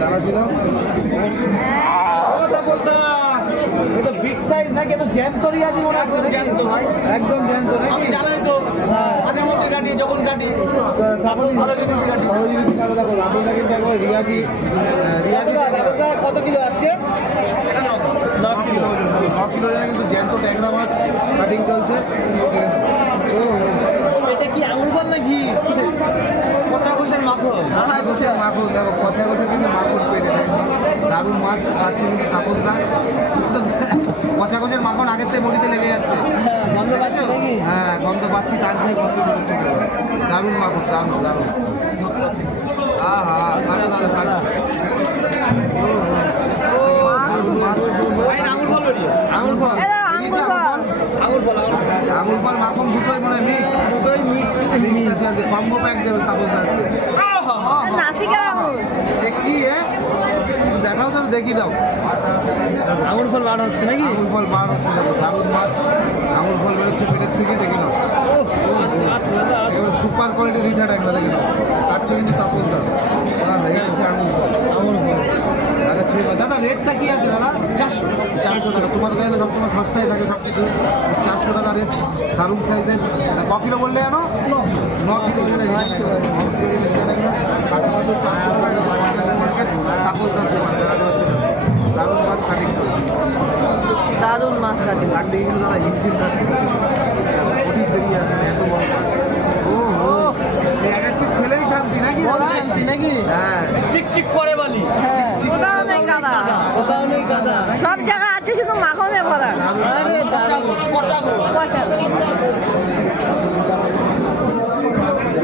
দাঁড়া ছিল big size নাকি তো জ্যান্তরই আছে মনে হচ্ছে একদম জ্যান্ত নাকি জানাই তো আগের মধ্যে গাড়ি যখন গাড়ি ভালো জিনিস কারোদা করলো আপনাদের কিন্তু একবার রিয়াজি কত কিলো আজকে 9 কিলো কিন্তু জ্যান্ত ট্যাংরা মাছ কাটিং চলছে এটা কি আঙুল বল নাকি কথা গোছের মাখন দেখো কথা গোছের কিন্তু মাখন পেটে দারুণ মাছ কাটছে কিন্তু তাপসদা কচা গোছের মাখন আগের থেকে বডিতে লেগে যাচ্ছে হ্যাঁ গন্ধ পাচ্ছি টানছে গন্ধ বেরোচ্ছে দারুণ মাখন দারুণ দারুণ হ্যাঁ হ্যাঁ কাটো দাদা কাটো দারুণ মাছ আঙুল ফল আঙুল ফল মাখন দুটোই মনে হয় মিক্স আছে কম্বো প্যাক দেবে তাপসদা কি দেখাও তো দেখি দাও আঙুর ফল বার হচ্ছে নাকি আঙুর ফল বার হচ্ছে দারুণ মাছ আঙুর ফল বেরোচ্ছে পেটের থেকে দেখে নাও সুপার কোয়ালিটি রিটার্ড একটা দেখে নাও কাটছে কিন্তু তাপসদা হয়ে যাচ্ছে আঙুর ফল আরে ঠিক আছে দাদা রেটটা কি আছে দাদা 400 টাকা তোমার কাছে সবসময় সস্তায় থাকে সব কিছু 400 টাকা রেট দারুণ সাইজের ক কিলো বললে জানো 9 কিলো কাটা মাত্র 400 টাকা মার্কেট তাপসদার দারুণ মাছ কাটিং চলছে দারুণ মাছ কাটিং কাটতে কিন্তু দাদা হিমশিম খাচ্ছে অধিক বেরিয়ে আসে এত বড় ও হো এক এক পিস খেলেই শান্তি নাকি শান্তি নাকি হ্যাঁ চিকচিক করে বলি কোথাও নেই কাদা সব জায়গা আছে শুধু মাখনে ভরা